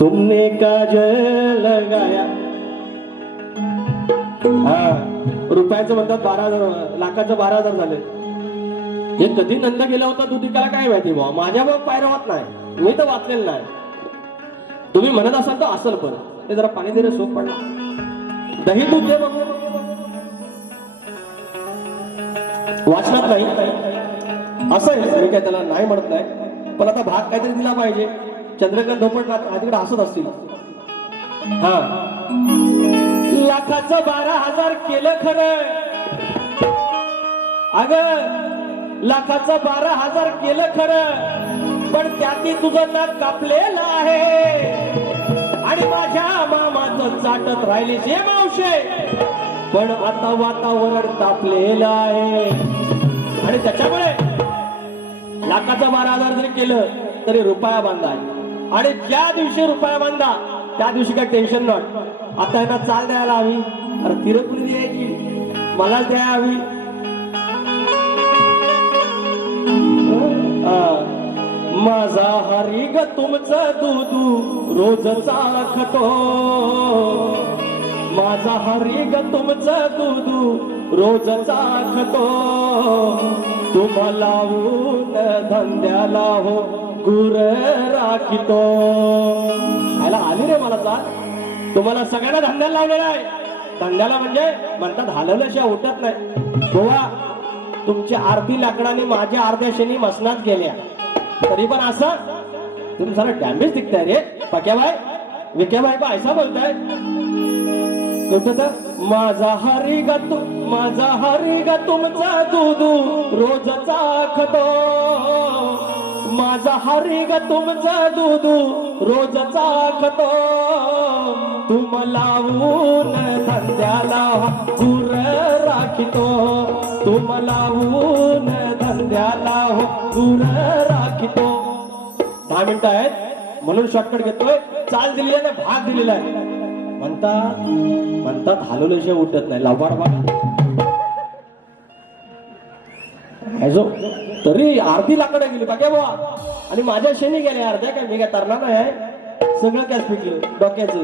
तुमने काजल लगाया. हा रुपयाचं म्हणतात बारा हजार लाखाचं बारा हजार झाले. हे कधी नंद गेला होता? दुधिकाला काय माहिती भाऊ माझ्या बाब पायरवत नाही. मी तर वाचलेलं नाही. तुम्ही म्हणत असाल तर असल पण. ते जरा पाणी देणं सोप पडला. दही दूध दे मग वाचनात नाही. असं आहे. मी काय त्याला नाही म्हणत नाही. पण आता भाग काहीतरी दिला पाहिजे. चंद्रकांत धोपट तिकडे हसत असतील. हा. लाखाचं बारा हजार केलं खरं. अग लाखाचं बारा हजार केलं खरं. पण त्याती तुझं नाक कापलेलं आहे. आणि माझ्या मामाचं चाटत राहिली जे मावशे. पण आता वातावरण तापलेलं आहे. आणि त्याच्यामुळे लाखाचा बारा हजार जरी केलं तरी रुपया बांधा आणि ज्या दिवशी रुपया बांधा त्या दिवशी काय टेन्शन नॉट आता यांना चाल द्यायला हवी. अरे तिरपुरी द्यायची. मलाच द्यायला हवी. माझा हरी ग तुमचं दूधू रोज चाखतो माझा हरी ग तुमचं दूधू रोज चाखतो तुम्हाला धंद्याला हो. गुर राखितो. याला आली रे मला चाल तुम्हाला सगळ्यांना धंद्याला लावलेला आहे. धंद्याला म्हणजे म्हणतात हलवल्याशिवाय उठत नाही. गोवा तुमची आरती लाकडाने माझ्या अर्ध्या शनी मसनात गेल्या तरी पण असं तुम्ही सारा डॅमेज दिखताय रे. पक्या भाई विक्याबाई का ऐसा बोलताय. माझा हरी ग तू माझा हरी ग तुमचा दूध रोजचा खतो. माझा हरी ग तुमचा दुधू रोज चाखतो. तुम्हाला ऊन धंद्याला गुर राखितो. तुम्हाला ऊन धंद्याला हो गुर राखितो. दहा मिनिटं आहेत. म्हणून शॉर्टकट घेतोय. चाल दिली आहे ना भाग दिलेला आहे. म्हणतात म्हणतात हलवल्याशिवाय उठत नाही. लावबाड बघा तरी अर्धी लाकडं गेली. बघा बुवा. आणि माझ्या शेणी गेल्या अर्ध्या काय? मी काय तरणार नाही आहे सगळं काय पिकलं. डोक्याचं.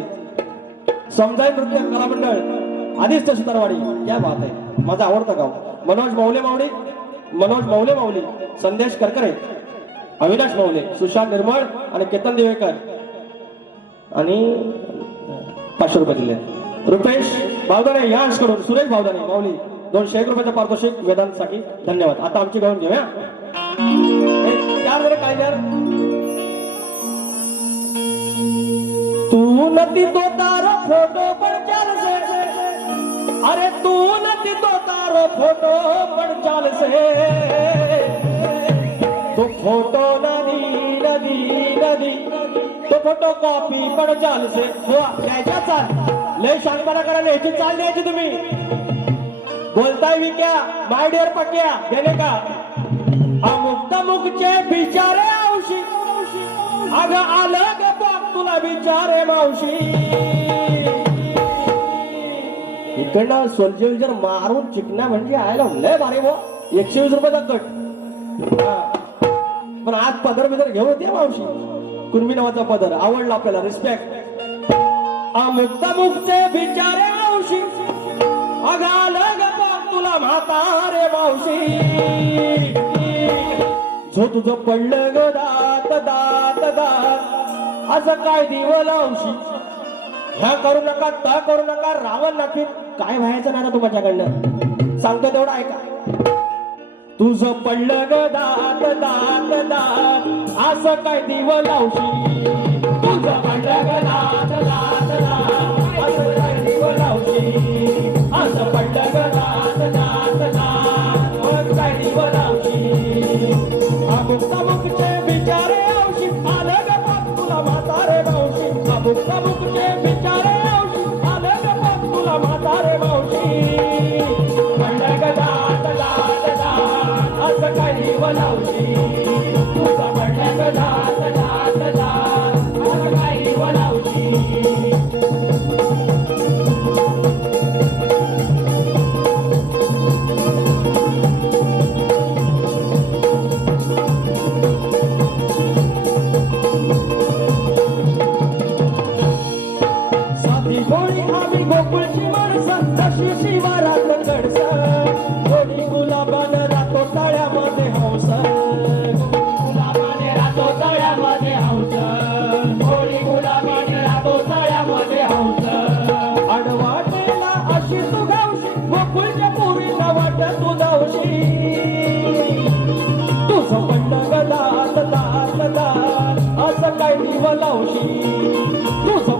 समजाय नृत्य कला मंडळ. आधीच तशी तरवाडी. क्या बात आहे. माझा आवडता गाव. मनोज मौले माऊली. मनोज मौले माऊली. संदेश करकरे. अविनाश मौले सुशांत निर्मळ आणि केतन दिवेकर. आणि पाचशे रुपये दिले. रुपेश भावदाने करून. सुरेश भावदाने माऊली. दोनशे एक रुपयाचं पारितोषिक वेदांसाठी धन्यवाद. आता आमची गाऊन घेऊया. काय तू नदी तो तारो फोटो पण चाल से अरे तू नदी तो तारो फोटो पण चाल से तो फोटो नदी नदी नदी. तो फोटो कॉपी पण चाल से हो द्यायचा चाल. लय शानपणा करायला ह्याची चाल द्यायची तुम्ही. बोलताय विक्या क्या माय डिअर पक्या गेले का? अमुक बिचारे औशी अग आलं ग बाप तुला बिचारे मावशी. इकडनं सोल्जर जर मारून चिकण्या म्हणजे आयला लय भारी बो एकशे वीस रुपयाचा कट. पण आज पदर बिदर घेऊन ते मावशी. कुणबी नावाचा पदर. आवडला आपल्याला. रिस्पेक्ट अमुक बिचारे मावशी. अग आलं म्हातारे मावशी. जो तुझं पडलं ग दात दात दात असं काय दिव लावशी? ह्या करू नका त्या करू नका रावण नक्की काय व्हायचं नाही ना तुमच्याकडनं सांगतो तेवढं ऐका. तुझं पडलं ग दात दात दात असं काय दिव लावशी? तुझं पडलं ग मावशी अमुक गोकुळची माणसं तशी शिवारात कडसं कोणी गुलाबानं राहतो तळ्यामध्ये हंस गुलाबाने राहतो तळ्यामध्ये हंस होळी गुलाबाने राहतो तळ्यामध्ये हंस अडवाटेला अशी तू गावशी गोकुळच्या पोरीला वाट तू जाऊशी. तुझं पंड गदात दात दात असं काही दिव लावशी. तुझं